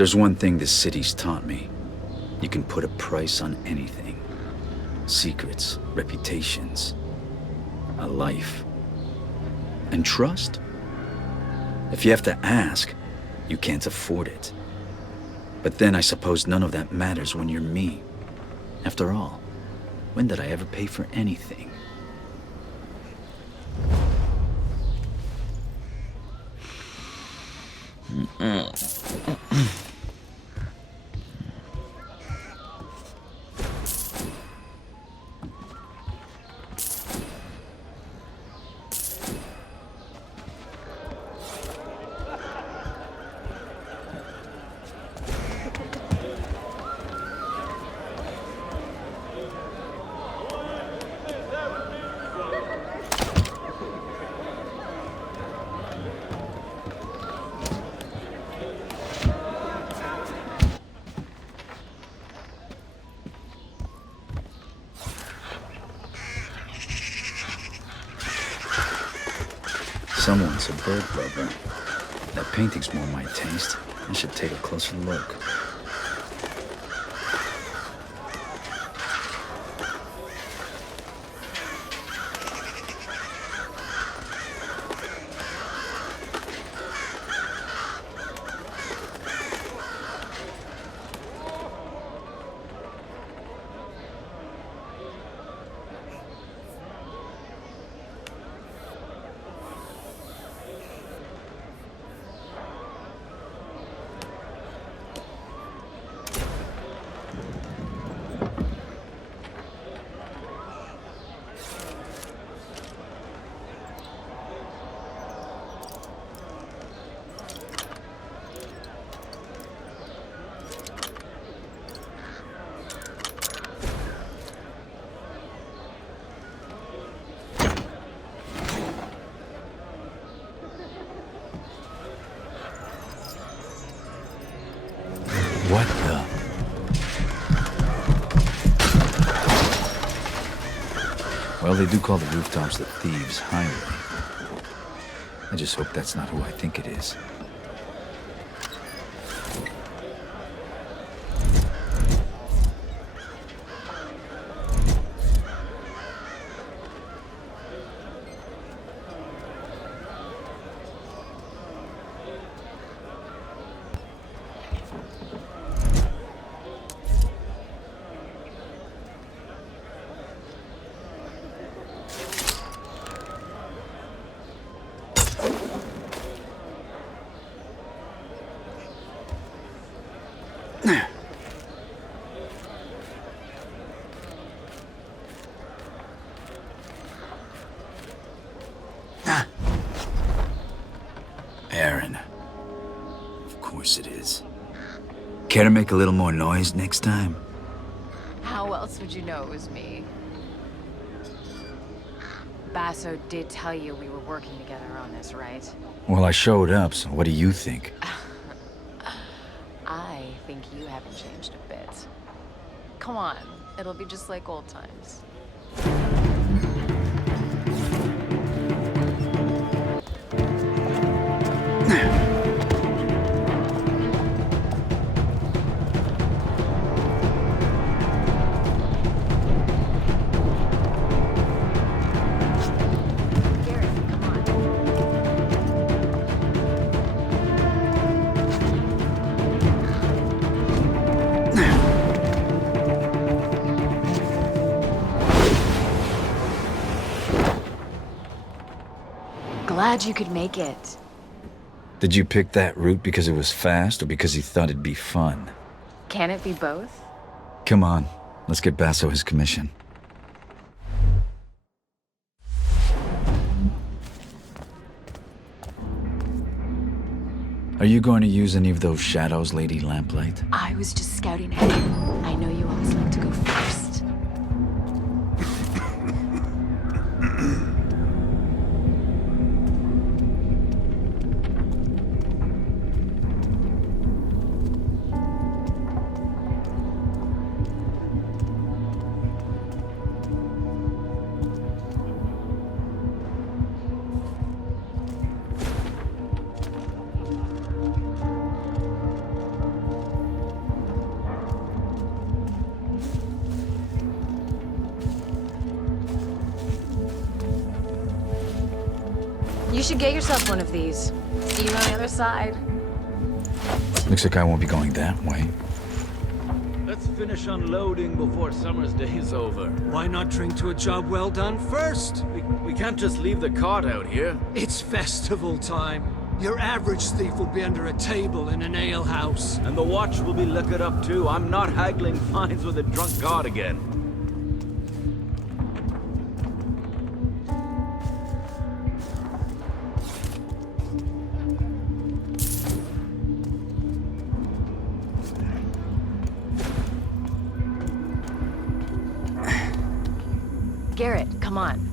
there's one thing this city's taught me. You can put a price on anything. Secrets, reputations, a life. And trust? If you have to ask, you can't afford it. But then I suppose none of that matters when you're me. After all, when did I ever pay for anything? Someone's a bird lover. That painting's more my taste. I should take a closer look. What the? Well, they do call the rooftops the Thieves' Highway. I just hope that's not who I think it is. Aaron. Of course it is. Care to make a little more noise next time? How else would you know it was me? Basso did tell you we were working together on this, right? Well, I showed up, so what do you think? I think you haven't changed a bit. Come on, it'll be just like old times. Glad you could make it. Did you pick that route because it was fast or because you thought it'd be fun? Can it be both? Come on, let's get Basso his commission. Are you going to use any of those shadows, Lady Lamplight? I was just scouting ahead. I know you always like to go first. You should get yourself one of these. See you on the other side. Looks like I won't be going that way. Let's finish unloading before summer's day is over. Why not drink to a job well done first? We can't just leave the cart out here. It's festival time. Your average thief will be under a table in an ale house. And the watch will be liquored up too. I'm not haggling fines with a drunk guard again. Garrett, come on.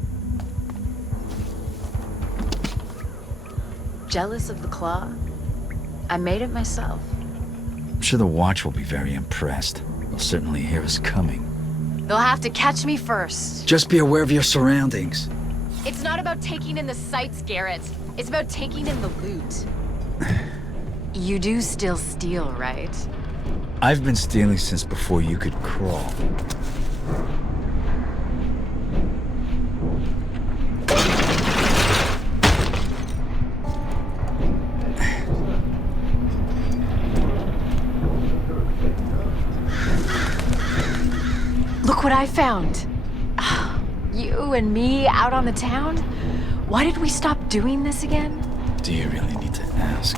Jealous of the claw? I made it myself. I'm sure the watch will be very impressed. They'll certainly hear us coming. They'll have to catch me first. Just be aware of your surroundings. It's not about taking in the sights, Garrett. It's about taking in the loot. You do still steal, right? I've been stealing since before you could crawl. Look what I found. You and me out on the town? Why did we stop doing this again? Do you really need to ask?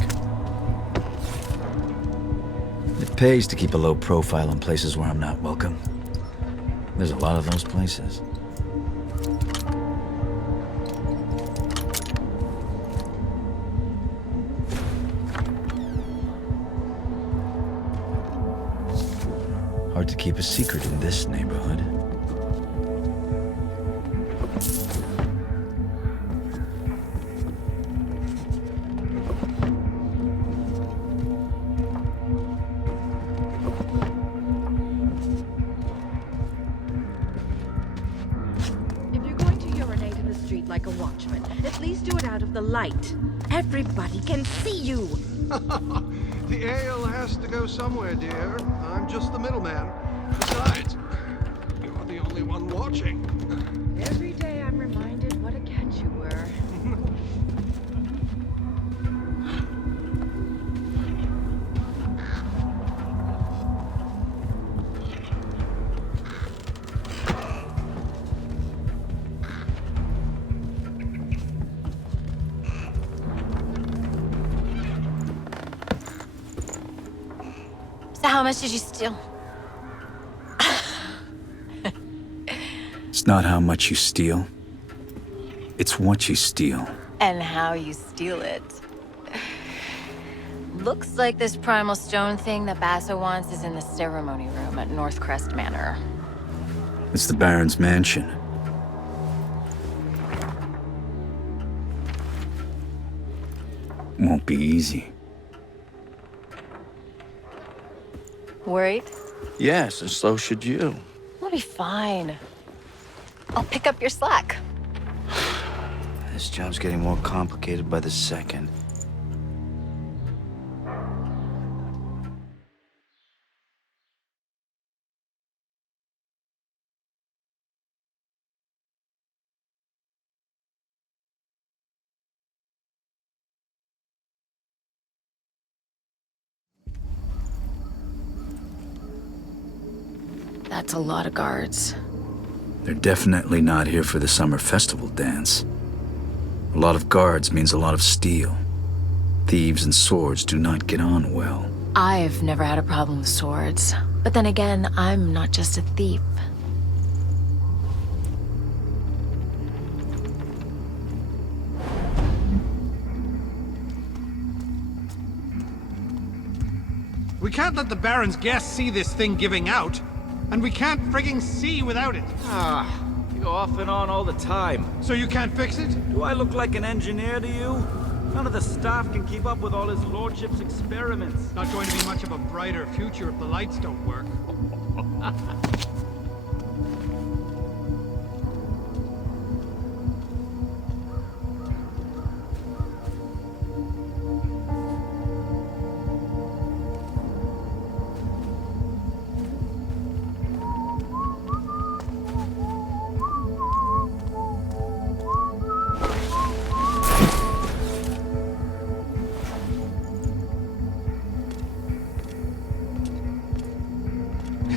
It pays to keep a low profile in places where I'm not welcome. There's a lot of those places. Hard to keep a secret in this neighborhood. If you're going to urinate in the street like a watchman, at least do it out of the light. Everybody can see you. The ale has to go somewhere, dear. I'm just the middleman. Besides, you're the only one watching. Every day I'm reminded what a catch you were. So how much did you steal? It's not how much you steal. It's what you steal. And how you steal it. Looks like this primal stone thing that Basso wants is in the ceremony room at Northcrest Manor. It's the Baron's mansion. Won't be easy. Worried? Yes, and so should you. We'll be fine. I'll pick up your slack. This job's getting more complicated by the second. That's a lot of guards. They're definitely not here for the summer festival dance. A lot of guards means a lot of steel. Thieves and swords do not get on well. I've never had a problem with swords. But then again, I'm not just a thief. We can't let the Baron's guests see this thing giving out. And we can't frigging see without it. You go off and on all the time. So you can't fix it? Do I look like an engineer to you? None of the staff can keep up with all his lordship's experiments. Not going to be much of a brighter future if the lights don't work.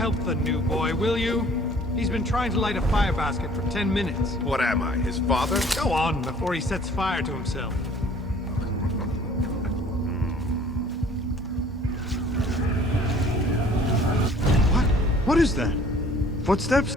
help the new boy, will you? He's been trying to light a fire basket for 10 minutes. What am I, his father? Go on, before he sets fire to himself. What? What is that? Footsteps?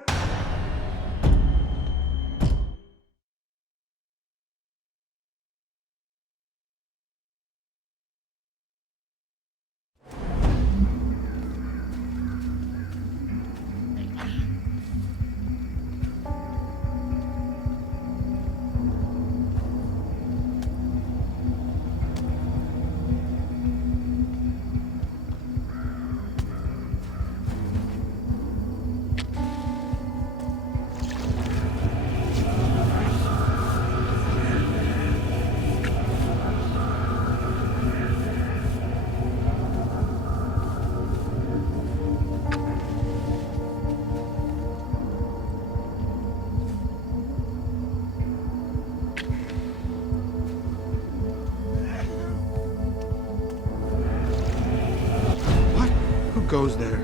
Goes there.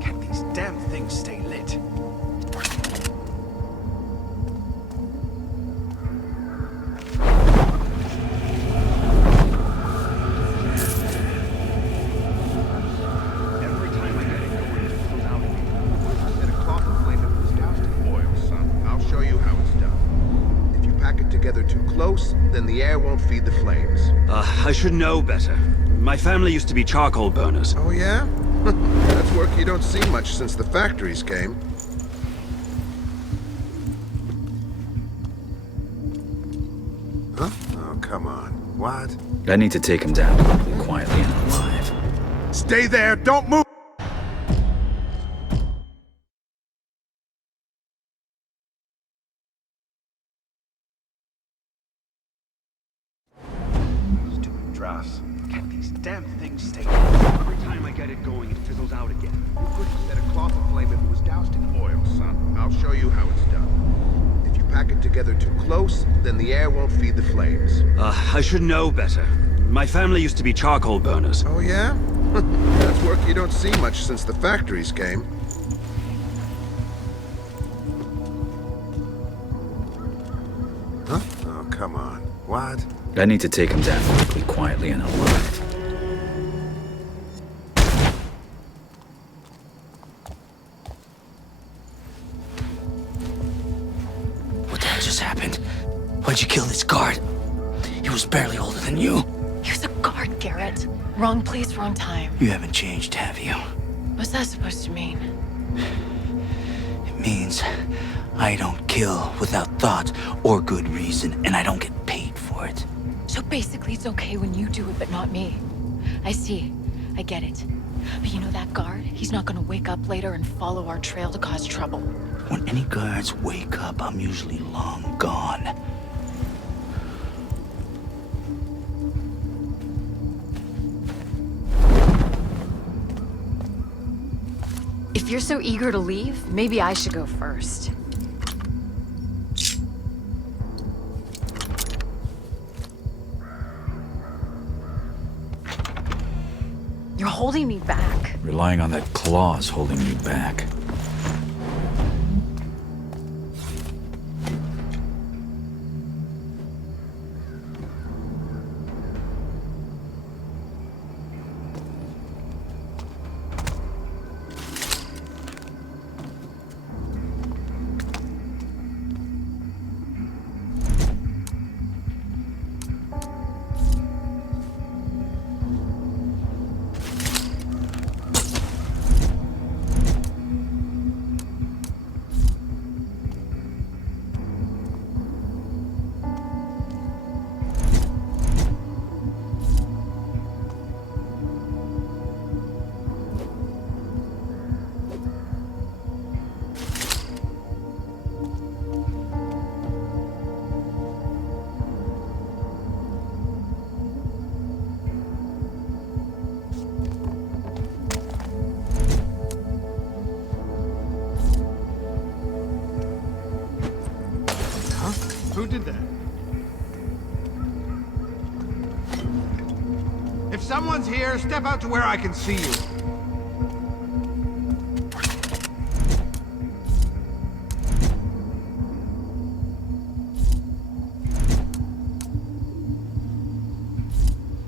Can't these damn things stay lit? Every time I get it going, it goes out again. Set a cloth flame that was doused in oil, son. I'll show you how it's done. If you pack it together too close, then the air won't feed the flames. I should know better. My family used to be charcoal burners. Oh, yeah? That's work you don't see much since the factories came. Huh? Oh, come on. What? I need to take him down quietly and alive. Stay there! Don't move! Stupid dross. Can't these damn things stay lit? Every time I get it going, it fizzles out again. You could set a cloth aflame if it was doused in oil, son. I'll show you how it's done. If you pack it together too close, then the air won't feed the flames. I should know better. My family used to be charcoal burners. Oh, yeah? That's work you don't see much since the factories came. Huh? Oh, come on. What? I need to take him down quietly and alive. What the hell just happened? Why'd you kill this guard? He was barely older than you. He was a guard, Garrett. Wrong place, wrong time. You haven't changed, have you? What's that supposed to mean? It means I don't kill without thought or good reason, and I don't get paid for it. So basically it's okay when you do it, but not me. I see. I get it. But you know that guard? He's not gonna wake up later and follow our trail to cause trouble. When any guards wake up, I'm usually long gone. If you're so eager to leave, maybe I should go first. You're holding me back. Relying on that claw's holding you back. did that? If someone's here, step out to where I can see you.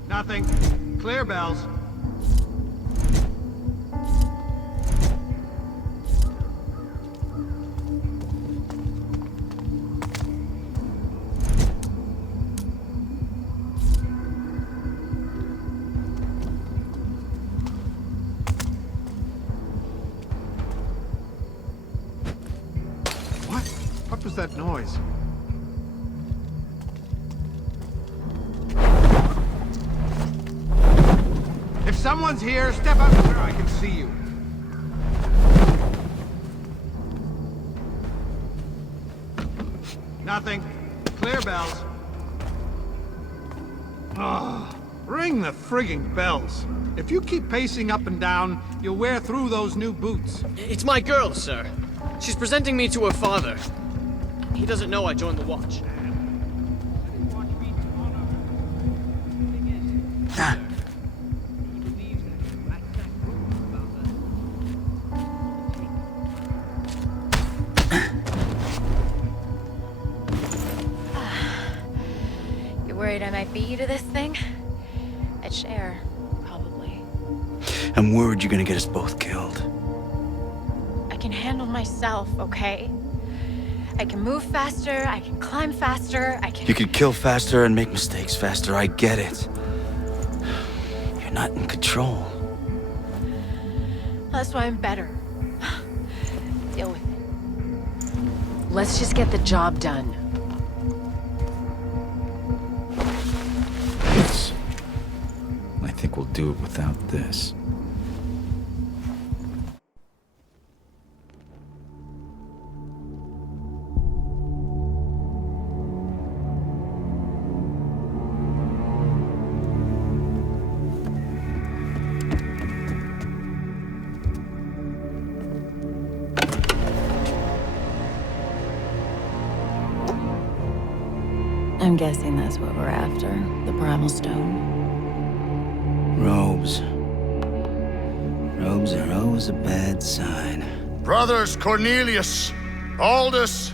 Nothing. Clear, Bells. What was that noise? If someone's here, step out to where I can see you. Nothing. Clear, Bells. Ugh. Ring the frigging bells. If you keep pacing up and down, you'll wear through those new boots. It's my girl, sir. She's presenting me to her father. He doesn't know I joined the watch. You worried I might beat you to this thing? I'd share, probably. I'm worried you're gonna get us both killed. I can handle myself, okay? I can move faster, I can climb faster, I can... You could kill faster and make mistakes faster, I get it. You're not in control. That's why I'm better. Deal with it. Let's just get the job done. I think we'll do it without this. I'm guessing that's what we're after. The primal stone. Robes. Robes are always a bad sign. Brothers Cornelius, Aldous,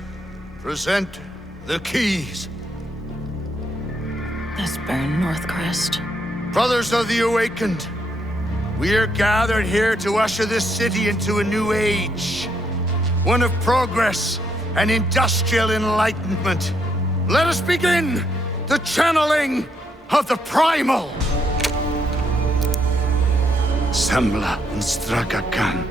present the keys. That's Baron Northcrest. Brothers of the Awakened, we are gathered here to usher this city into a new age. One of progress and industrial enlightenment. Let us begin the channeling of the primal. Sembla and Strakakan.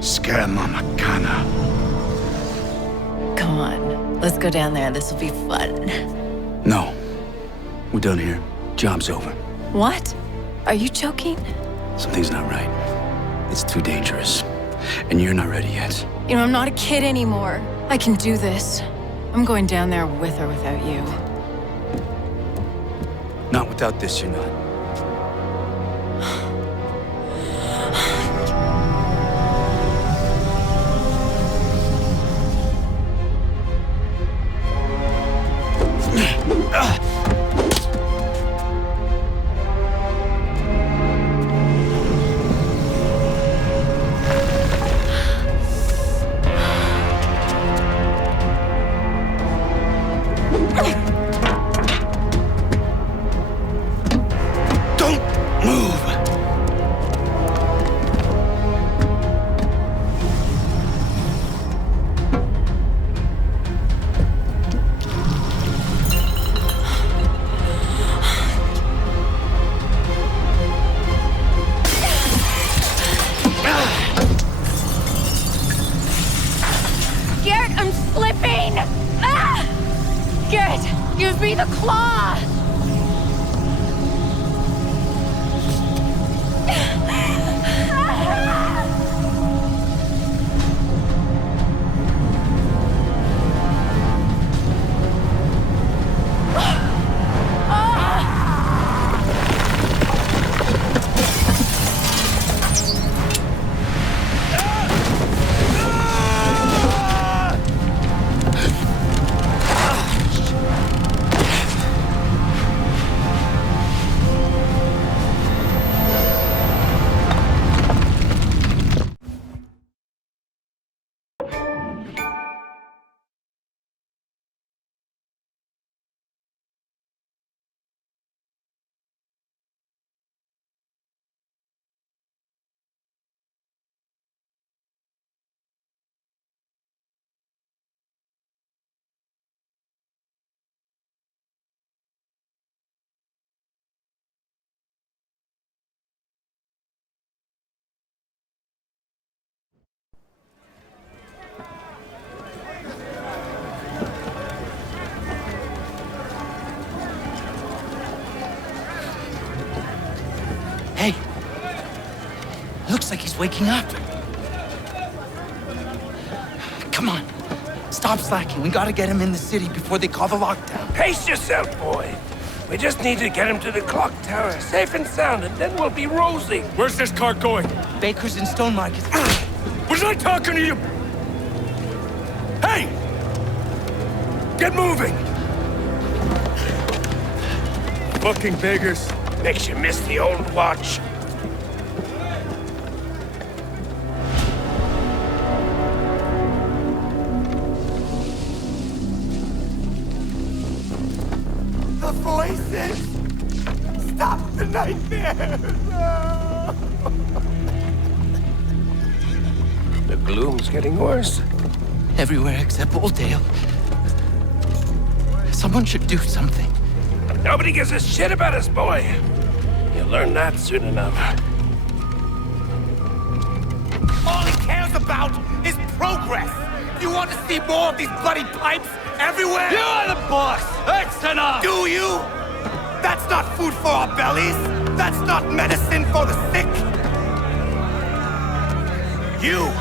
Skemamakana. Come on, let's go down there. This will be fun. No. We're done here. Job's over. What? Are you joking? Something's not right. It's too dangerous. And you're not ready yet. You know, I'm not a kid anymore. I can do this. I'm going down there with or without you. Not without this, you're not. Looks like he's waking up. Come on. Stop slacking. We gotta get him in the city before they call the lockdown. Pace yourself, boy. We just need to get him to the clock tower, safe and sound, and then we'll be rosy. Where's this car going? Baker's and Stone Market. Was I talking to you? Hey! Get moving! Fucking beggars. Makes you miss the old watch. The voices! Stop the nightmares! The gloom's getting worse. Everywhere except Oldale. Someone should do something. Nobody gives a shit about us, boy. You'll learn that soon enough. All he cares about is progress! You want to see more of these bloody pipes everywhere? You are the boss! That's enough! Do you? That's not food for our bellies! That's not medicine for the sick! You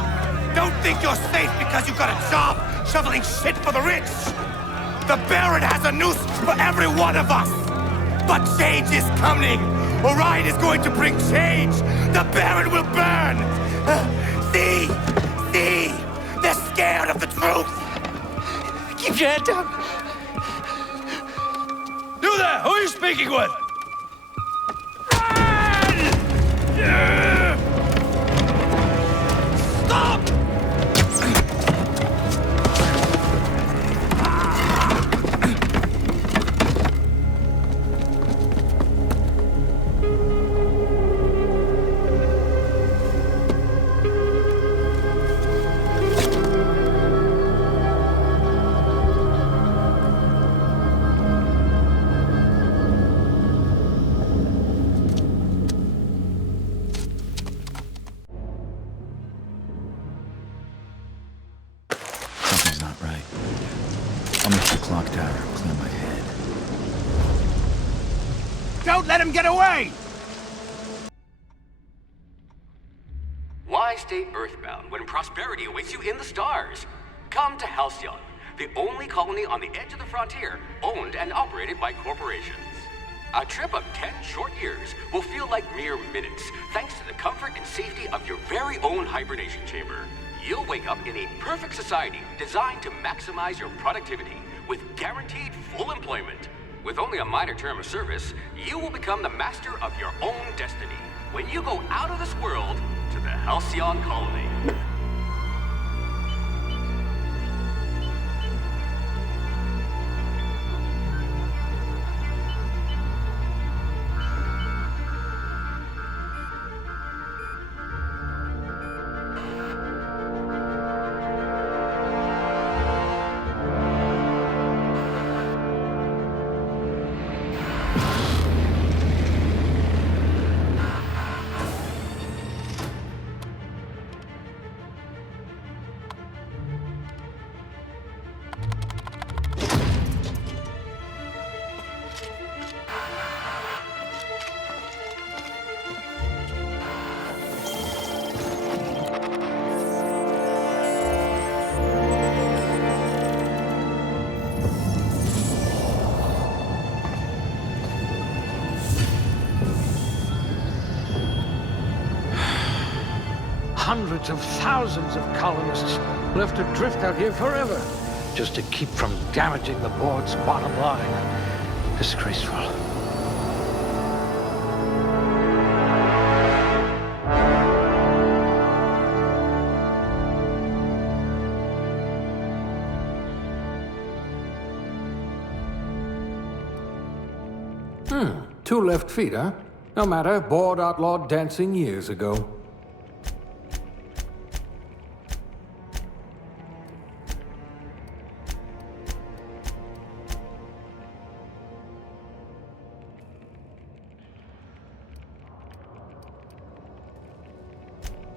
don't think you're safe because you got a job shoveling shit for the rich! The Baron has a noose for every one of us! But change is coming! Orion is going to bring change! The Baron will burn! See? See? They're scared of the truth! Keep your head down. You there! Who are you speaking with? Stop! Something's not right. I'll make the clock tower clear my head. Don't let him get away! Why stay earthbound when prosperity awaits you in the stars? Come to Halcyon, the only colony on the edge of the frontier, owned and operated by corporations. A trip of 10 short years will feel like mere minutes, thanks to the comfort and safety of your very own hibernation chamber. You'll wake up in a perfect society designed to maximize your productivity with guaranteed full employment. With only a minor term of service, you will become the master of your own destiny when you go out of this world to the Halcyon colony. Hundreds of thousands of colonists will have to drift out here forever just to keep from damaging the board's bottom line. Disgraceful. Two left feet, huh? No matter, board outlawed dancing years ago.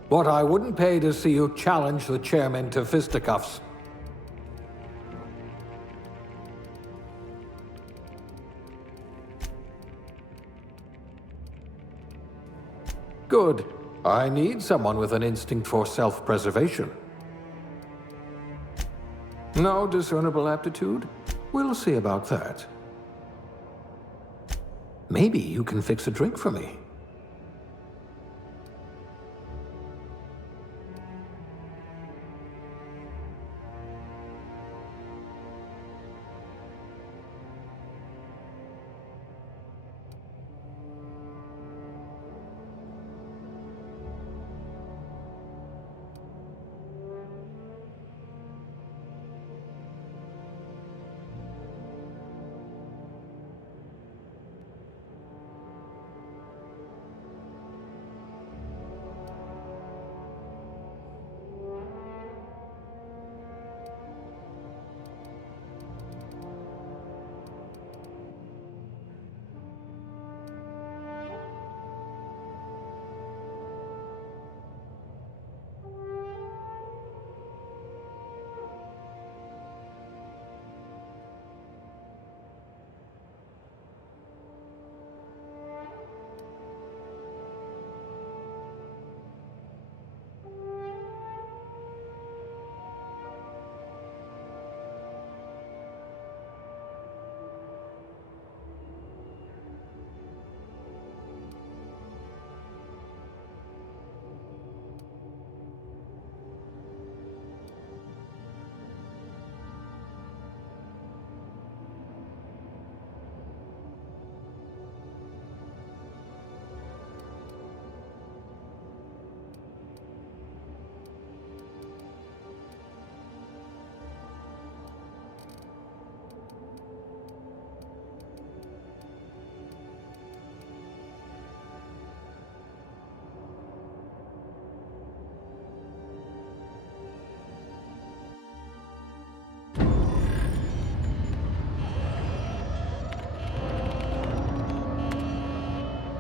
What I wouldn't pay to see you challenge the chairman to fisticuffs. Good. I need someone with an instinct for self-preservation. No discernible aptitude? We'll see about that. Maybe you can fix a drink for me.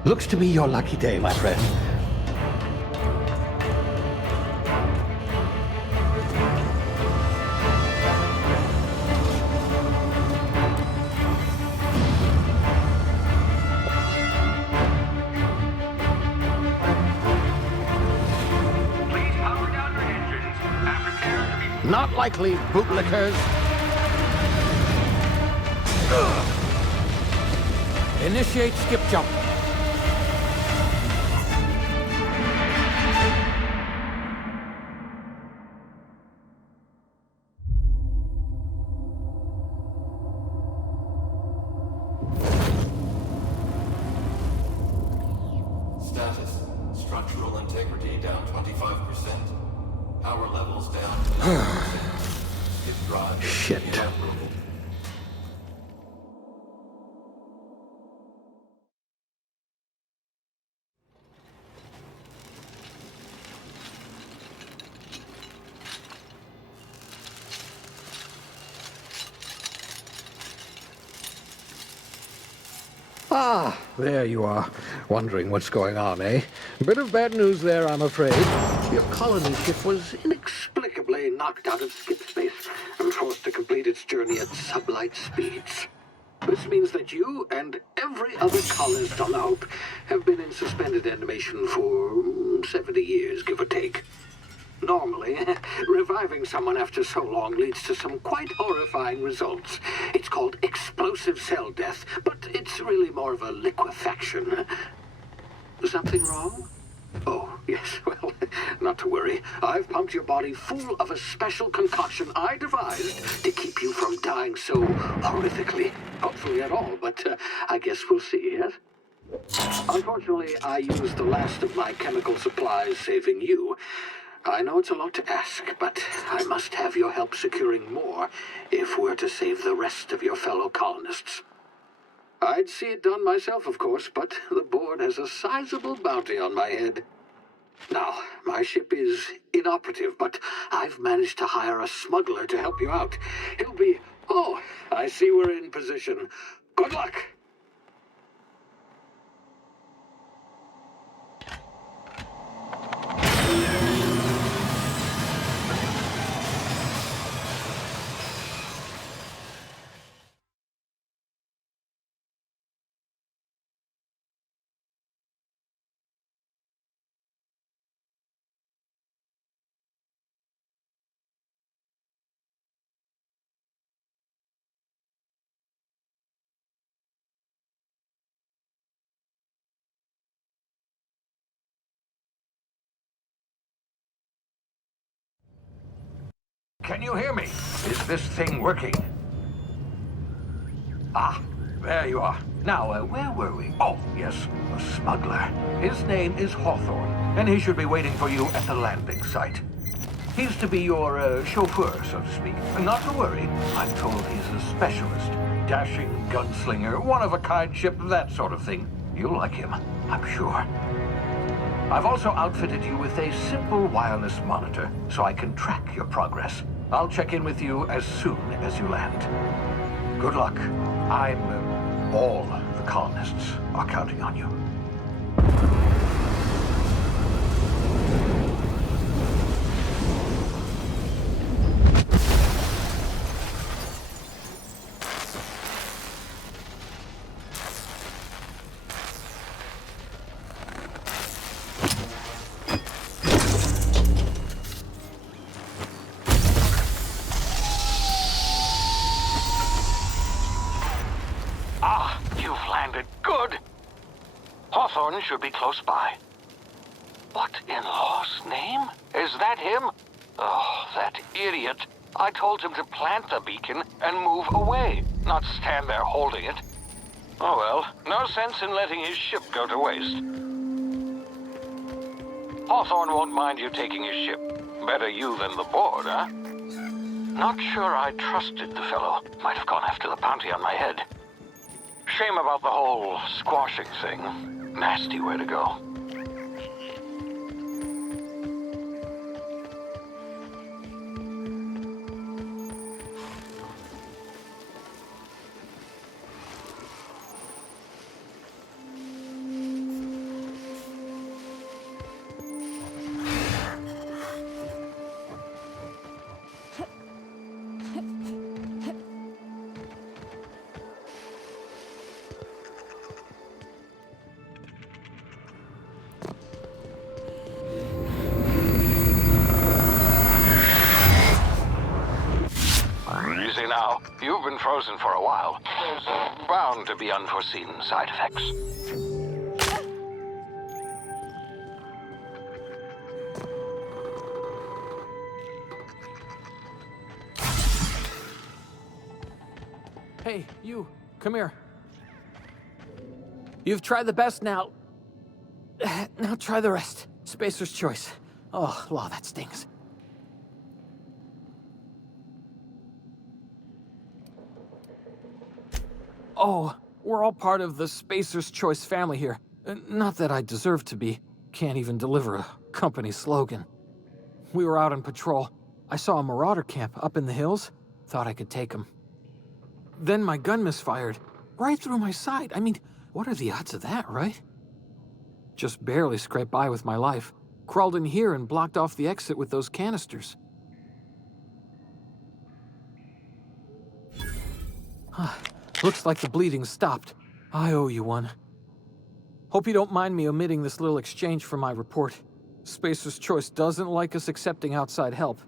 Looks to be your lucky day, my friend. Please power down your engines and prepare to be... Not likely, bootlickers. Initiate skip jump. Status. Structural integrity down 25%. Power levels down to 90%. Hit drive. Shit. Inoperable. Ah, there you are. Wondering what's going on, eh? A bit of bad news there, I'm afraid. Your colony ship was inexplicably knocked out of skip space and forced to complete its journey at sublight speeds. This means that you and every other colonist on the Hope have been in suspended animation for 70 years, give or take. Normally, reviving someone after so long leads to some quite horrifying results. It's called explosive cell death, but it's really more of a liquefaction. Something wrong? Oh, yes, well, not to worry. I've pumped your body full of a special concoction I devised to keep you from dying so horrifically. Hopefully at all, but I guess we'll see, yes? Unfortunately, I used the last of my chemical supplies saving you. I know it's a lot to ask, but I must have your help securing more if we're to save the rest of your fellow colonists. I'd see it done myself, of course, but the board has a sizable bounty on my head. Now, my ship is inoperative, but I've managed to hire a smuggler to help you out. He'll be... Oh, I see we're in position. Good luck! Can you hear me? Is this thing working? Ah, there you are. Now, where were we? Oh, yes, a smuggler. His name is Hawthorne, and he should be waiting for you at the landing site. He's to be your chauffeur, so to speak. Not to worry, I'm told he's a specialist. Dashing gunslinger, one-of-a-kind ship, that sort of thing. You'll like him, I'm sure. I've also outfitted you with a simple wireless monitor, so I can track your progress. I'll check in with you as soon as you land. Good luck. All the colonists are counting on you. Hawthorne should be close by. What in law's name? Is that him? Oh, that idiot. I told him to plant the beacon and move away, not stand there holding it. Oh well, no sense in letting his ship go to waste. Hawthorne won't mind you taking his ship. Better you than the board, huh? Not sure I trusted the fellow. Might have gone after the bounty on my head. Shame about the whole squashing thing. Nasty way to go. Now, you've been frozen for a while. There's bound to be unforeseen side effects. Hey, you, come here. You've tried the best now. Now try the rest. Spacer's choice. Oh, law, that stings. Oh, we're all part of the Spacer's Choice family here. Not that I deserve to be. Can't even deliver a company slogan. We were out on patrol. I saw a marauder camp up in the hills. Thought I could take him. Then my gun misfired. Right through my side. I mean, what are the odds of that, right? Just barely scraped by with my life. Crawled in here and blocked off the exit with those canisters. Looks like the bleeding stopped. I owe you one. Hope you don't mind me omitting this little exchange from my report. Spacer's Choice doesn't like us accepting outside help.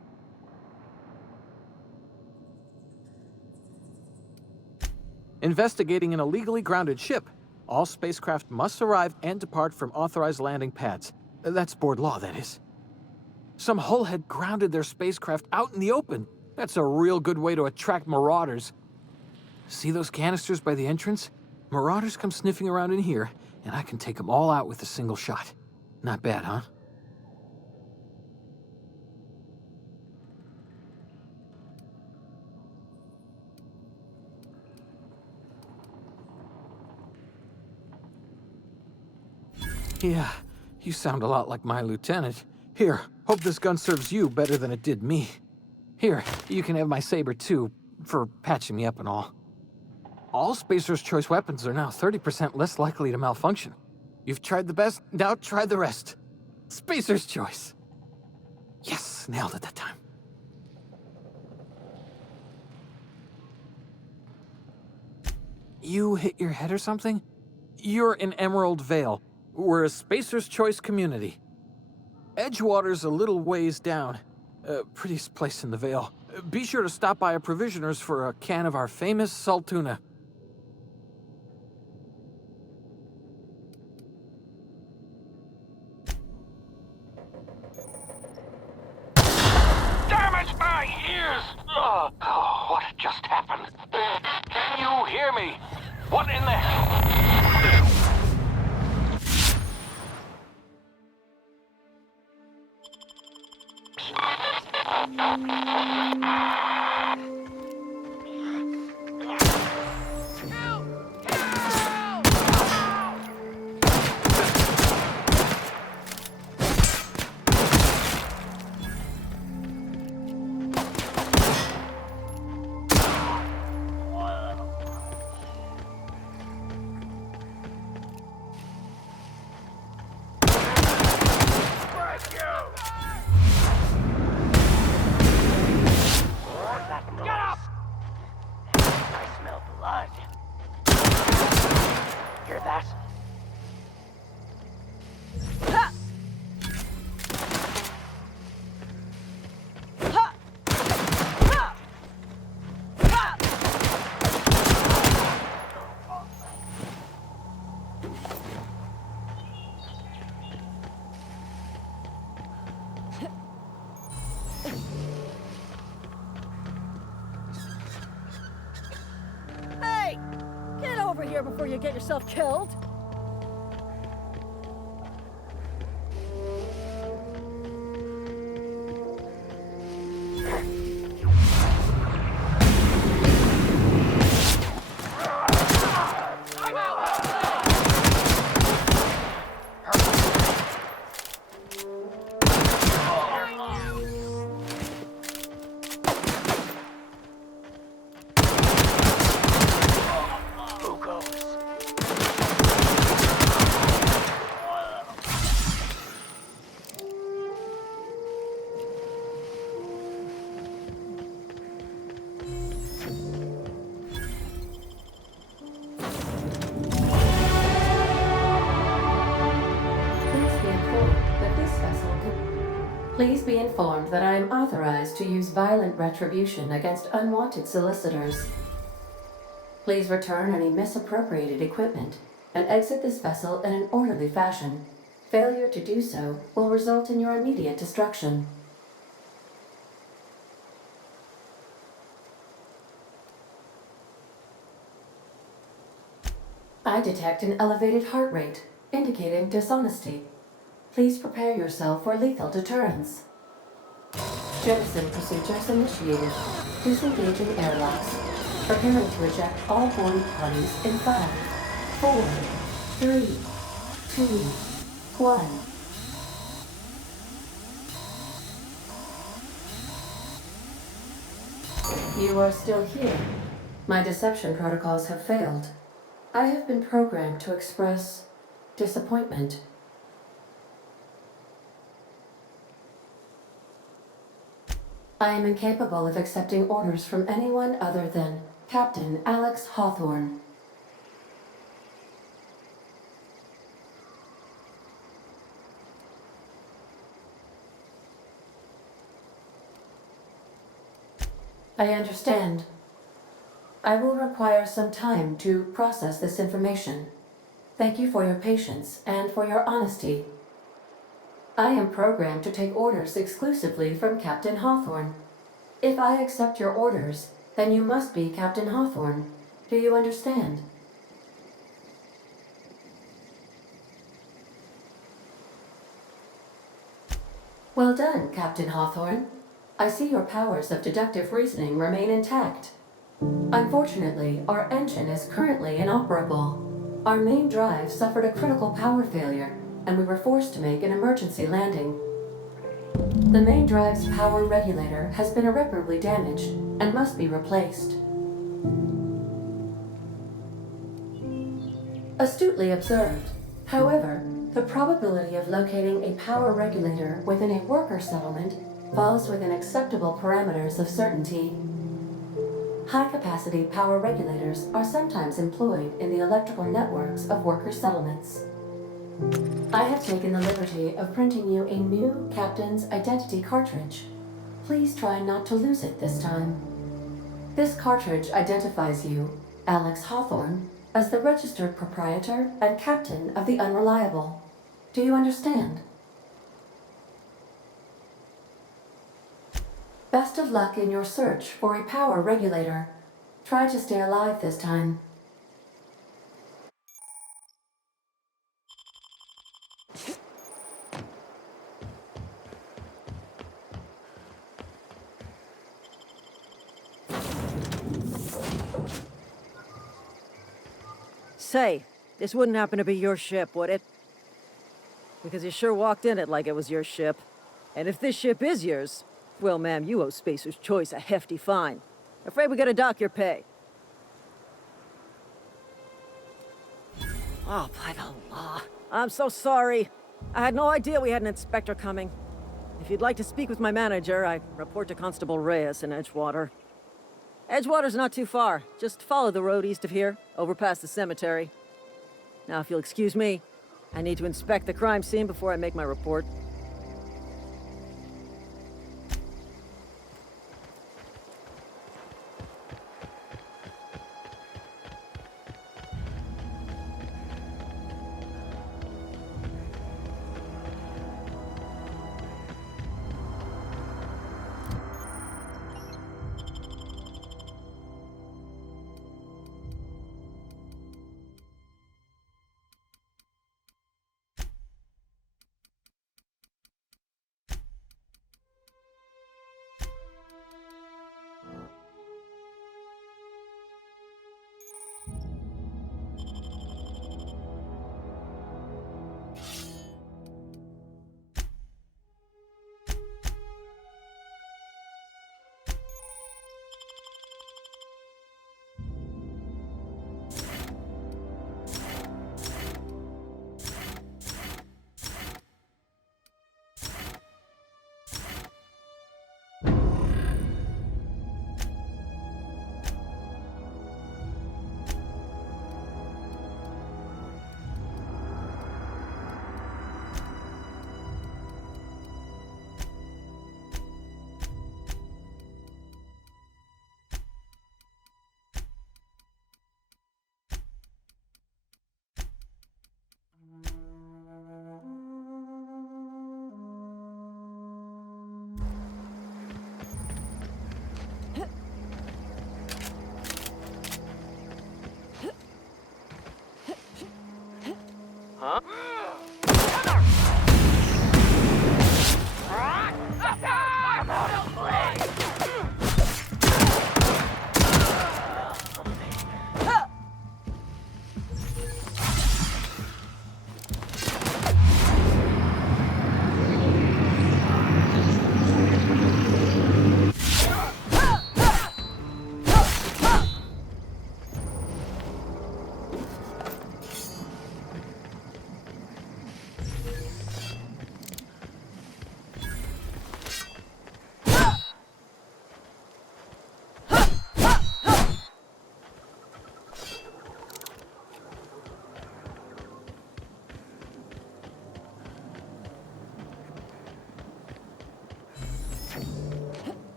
Investigating an illegally grounded ship. All spacecraft must arrive and depart from authorized landing pads. That's board law, that is. Some hull had grounded their spacecraft out in the open. That's a real good way to attract marauders. See those canisters by the entrance? Marauders come sniffing around in here, and I can take them all out with a single shot. Not bad, huh? Yeah, you sound a lot like my lieutenant. Here, hope this gun serves you better than it did me. Here, you can have my saber too, for patching me up and all. All Spacer's Choice weapons are now 30% less likely to malfunction. You've tried the best, now try the rest. Spacer's Choice. Yes, nailed it that time. You hit your head or something? You're in Emerald Vale. We're a Spacer's Choice community. Edgewater's a little ways down. Prettiest place in the Vale. Be sure to stop by a provisioner's for a can of our famous salt tuna. Damage my ears! Oh, what just happened? Can you hear me? What in the hell? Hey! Get over here before you get yourself killed! Please be informed that I am authorized to use violent retribution against unwanted solicitors. Please return any misappropriated equipment and exit this vessel in an orderly fashion. Failure to do so will result in your immediate destruction. I detect an elevated heart rate, indicating dishonesty. Please prepare yourself for lethal deterrence. Jettison procedures initiated. Disengaging airlocks. Preparing to eject all boarding parties in 5, 4, 3, 2, 1. You are still here. My deception protocols have failed. I have been programmed to express disappointment. I am incapable of accepting orders from anyone other than Captain Alex Hawthorne. I understand. I will require some time to process this information. Thank you for your patience and for your honesty. I am programmed to take orders exclusively from Captain Hawthorne. If I accept your orders, then you must be Captain Hawthorne. Do you understand? Well done, Captain Hawthorne. I see your powers of deductive reasoning remain intact. Unfortunately, our engine is currently inoperable. Our main drive suffered a critical power failure, and we were forced to make an emergency landing. The main drive's power regulator has been irreparably damaged and must be replaced. Astutely observed. However, the probability of locating a power regulator within a worker settlement falls within acceptable parameters of certainty. High-capacity power regulators are sometimes employed in the electrical networks of worker settlements. I have taken the liberty of printing you a new Captain's Identity cartridge. Please try not to lose it this time. This cartridge identifies you, Alex Hawthorne, as the registered proprietor and captain of the Unreliable. Do you understand? Best of luck in your search for a power regulator. Try to stay alive this time. Say, this wouldn't happen to be your ship, would it? Because you sure walked in it like it was your ship. And if this ship is yours, well, ma'am, you owe Spacer's Choice a hefty fine. Afraid we gotta dock your pay. Oh, by the law. I'm so sorry. I had no idea we had an inspector coming. If you'd like to speak with my manager, I report to Constable Reyes in Edgewater. Edgewater's not too far. Just follow the road east of here, over past the cemetery. Now, if you'll excuse me, I need to inspect the crime scene before I make my report. Huh?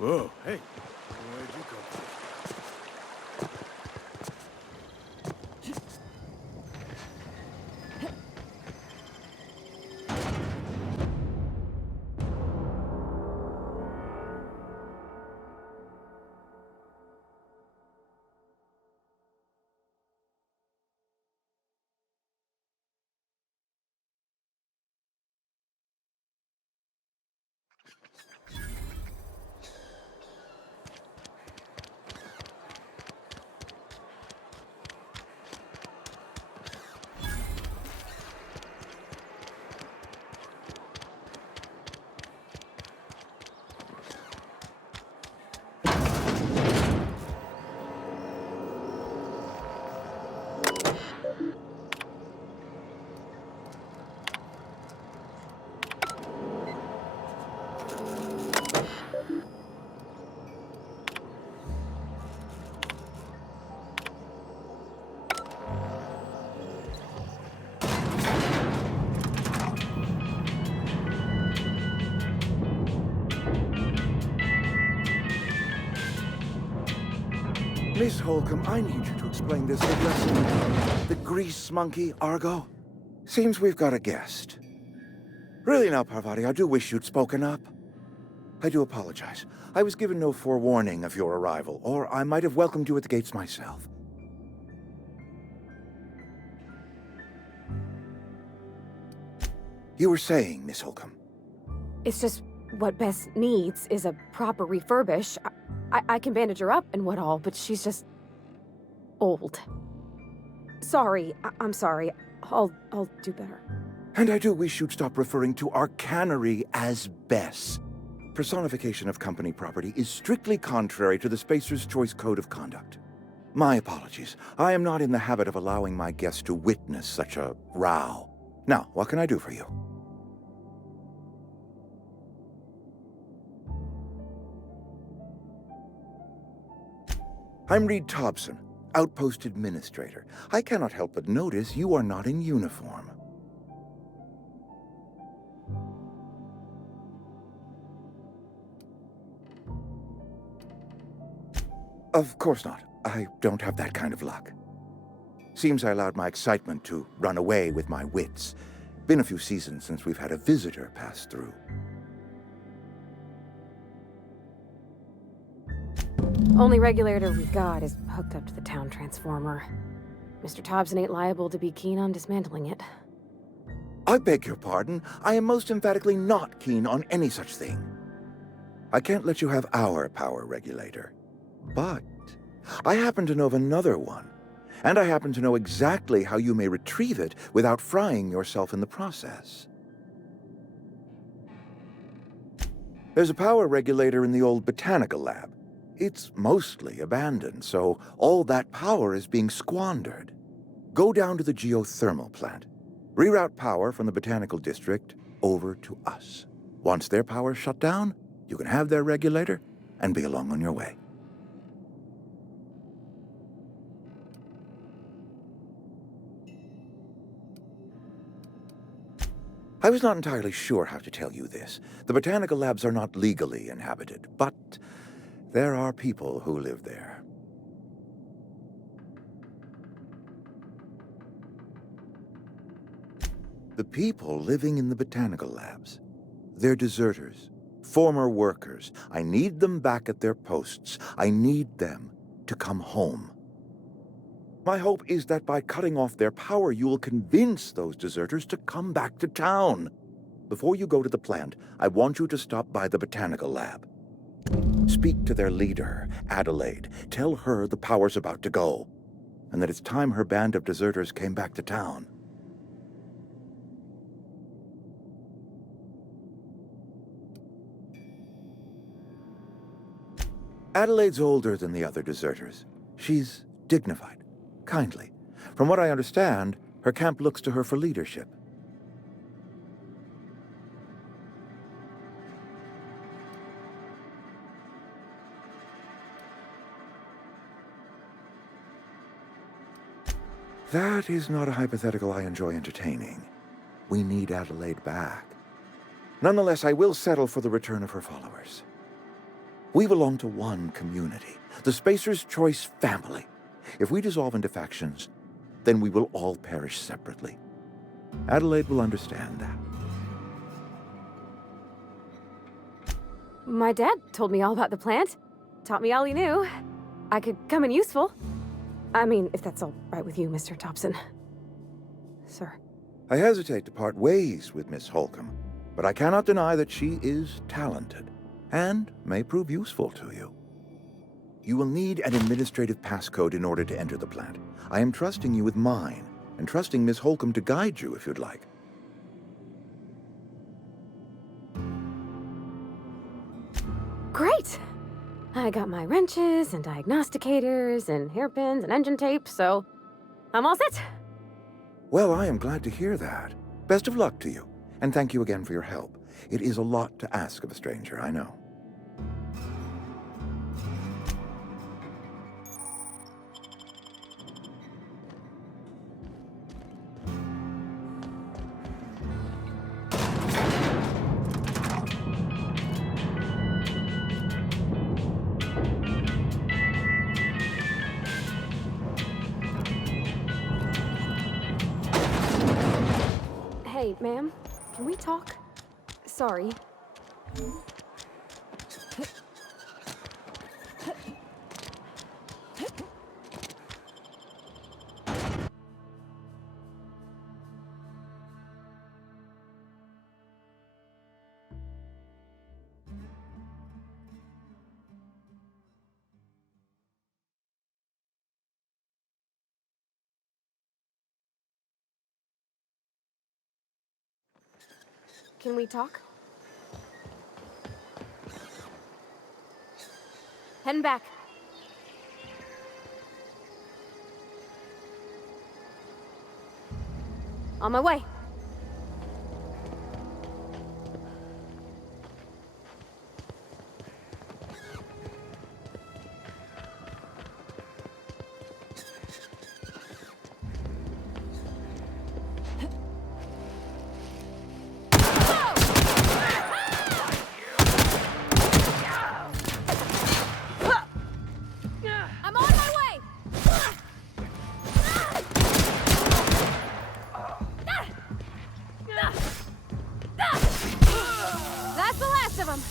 Whoa, hey. Where'd you come from? Miss Holcomb, I need you to explain this address. The grease monkey, Argo? Seems we've got a guest. Really now, Parvati, I do wish you'd spoken up. I do apologize. I was given no forewarning of your arrival, or I might have welcomed you at the gates myself. You were saying, Miss Holcomb. It's just what Bess needs is a proper refurbish. I can bandage her up and what all, but she's just old. Sorry, I'm sorry. I'll do better. And I do wish you'd stop referring to our cannery as Bess. Personification of company property is strictly contrary to the Spacer's Choice Code of Conduct. My apologies. I am not in the habit of allowing my guests to witness such a row. Now, what can I do for you? I'm Reed Thompson, Outpost Administrator. I cannot help but notice you are not in uniform. Of course not. I don't have that kind of luck. Seems I allowed my excitement to run away with my wits. Been a few seasons since we've had a visitor pass through. Only regulator we've got is hooked up to the town transformer. Mr. Thompson ain't liable to be keen on dismantling it. I beg your pardon. I am most emphatically not keen on any such thing. I can't let you have our power regulator. But I happen to know of another one, and I happen to know exactly how you may retrieve it without frying yourself in the process. There's a power regulator in the old botanical lab. It's mostly abandoned, so all that power is being squandered. Go down to the geothermal plant. Reroute power from the botanical district over to us. Once their power's shut down, you can have their regulator and be along on your way. I was not entirely sure how to tell you this. The botanical labs are not legally inhabited, but there are people who live there. The people living in the botanical labs, they're deserters, former workers. I need them back at their posts. I need them to come home. My hope is that by cutting off their power, you will convince those deserters to come back to town. Before you go to the plant, I want you to stop by the botanical lab. Speak to their leader, Adelaide. Tell her the power's about to go, and that it's time her band of deserters came back to town. Adelaide's older than the other deserters. She's dignified, kindly. From what I understand, her camp looks to her for leadership. That is not a hypothetical I enjoy entertaining. We need Adelaide back. Nonetheless, I will settle for the return of her followers. We belong to one community, the Spacer's Choice family. If we dissolve into factions, then we will all perish separately. Adelaide will understand that. My dad told me all about the plant. Taught me all he knew. I could come in useful. I mean, if that's all right with you, Mr. Thompson. Sir. I hesitate to part ways with Miss Holcomb, but I cannot deny that she is talented and may prove useful to you. You will need an administrative passcode in order to enter the plant. I am trusting you with mine, and trusting Miss Holcomb to guide you if you'd like. Great! I got my wrenches and diagnosticators and hairpins and engine tape, so I'm all set. Well, I am glad to hear that. Best of luck to you, and thank you again for your help. It is a lot to ask of a stranger, I know. Hey, ma'am, can we talk? Sorry. Can we talk? Heading back. On my way. I'm on my way! That's the last of them!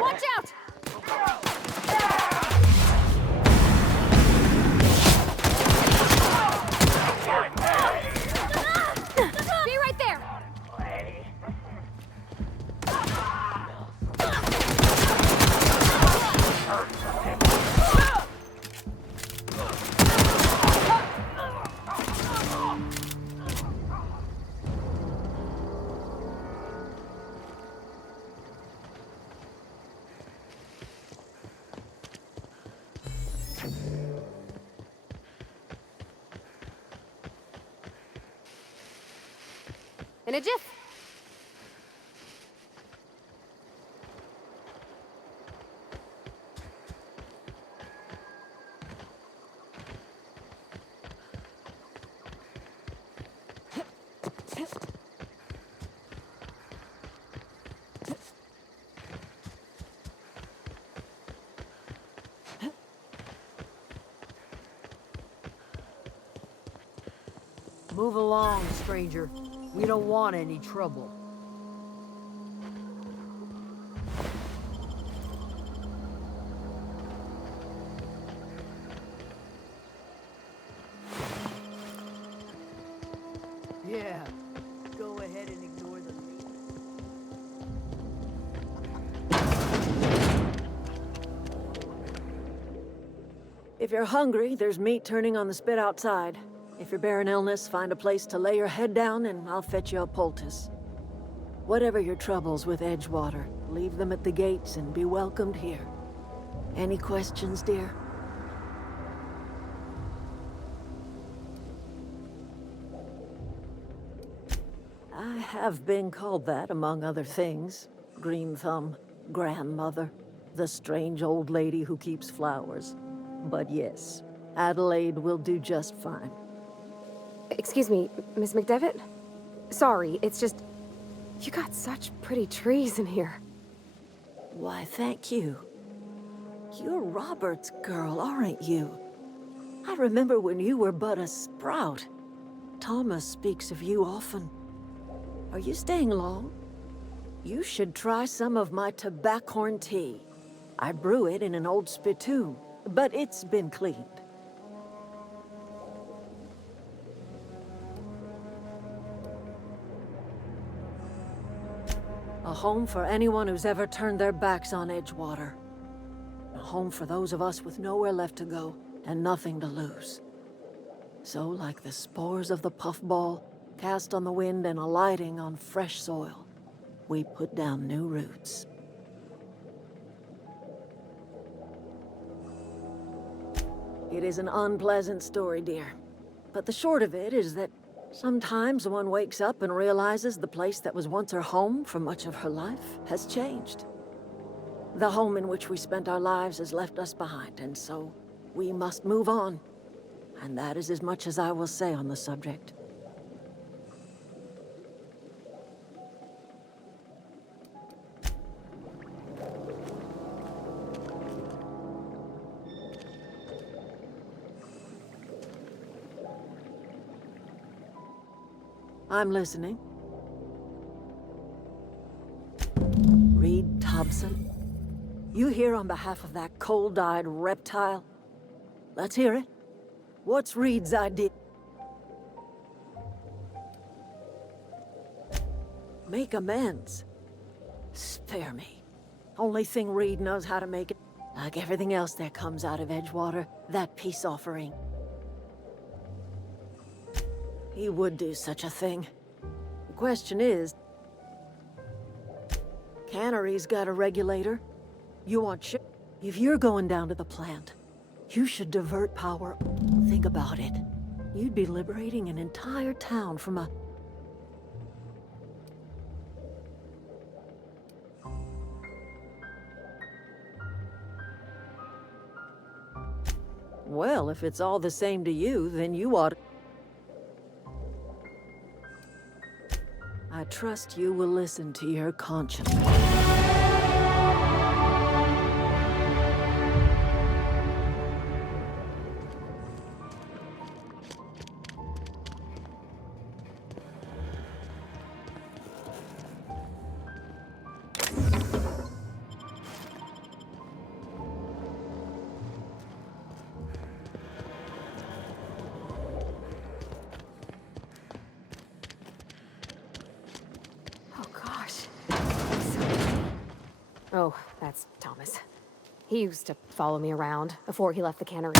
Watch out! Be right there! In a jiff. Move along, stranger. We don't want any trouble. Yeah, go ahead and ignore the meat. If you're hungry, there's meat turning on the spit outside. If you're bearing illness, find a place to lay your head down and I'll fetch you a poultice. Whatever your troubles with Edgewater, leave them at the gates and be welcomed here. Any questions, dear? I have been called that, among other things. Green Thumb, grandmother, the strange old lady who keeps flowers. But yes, Adelaide will do just fine. Excuse me, Miss McDevitt? Sorry, it's just... You got such pretty trees in here. Why, thank you. You're Robert's girl, aren't you? I remember when you were but a sprout. Thomas speaks of you often. Are you staying long? You should try some of my tobaccorn tea. I brew it in an old spittoon, but it's been cleaned. A home for anyone who's ever turned their backs on Edgewater. A home for those of us with nowhere left to go and nothing to lose. So, like the spores of the puffball, cast on the wind and alighting on fresh soil, we put down new roots. It is an unpleasant story, dear. But the short of it is that sometimes one wakes up and realizes the place that was once her home for much of her life has changed. The home in which we spent our lives has left us behind, and so we must move on. And that is as much as I will say on the subject. I'm listening. Reed Thompson? You here on behalf of that cold-eyed reptile? Let's hear it. What's Reed's idea? Make amends. Spare me. Only thing Reed knows how to make it. Like everything else that comes out of Edgewater, that peace offering. He would do such a thing. The question is, Cannery's got a regulator. You want shit? If you're going down to the plant, you should divert power. Think about it. You'd be liberating an entire town from a... Well, if it's all the same to you, then you ought to... I trust you will listen to your conscience. Oh, that's Thomas. He used to follow me around before he left the cannery.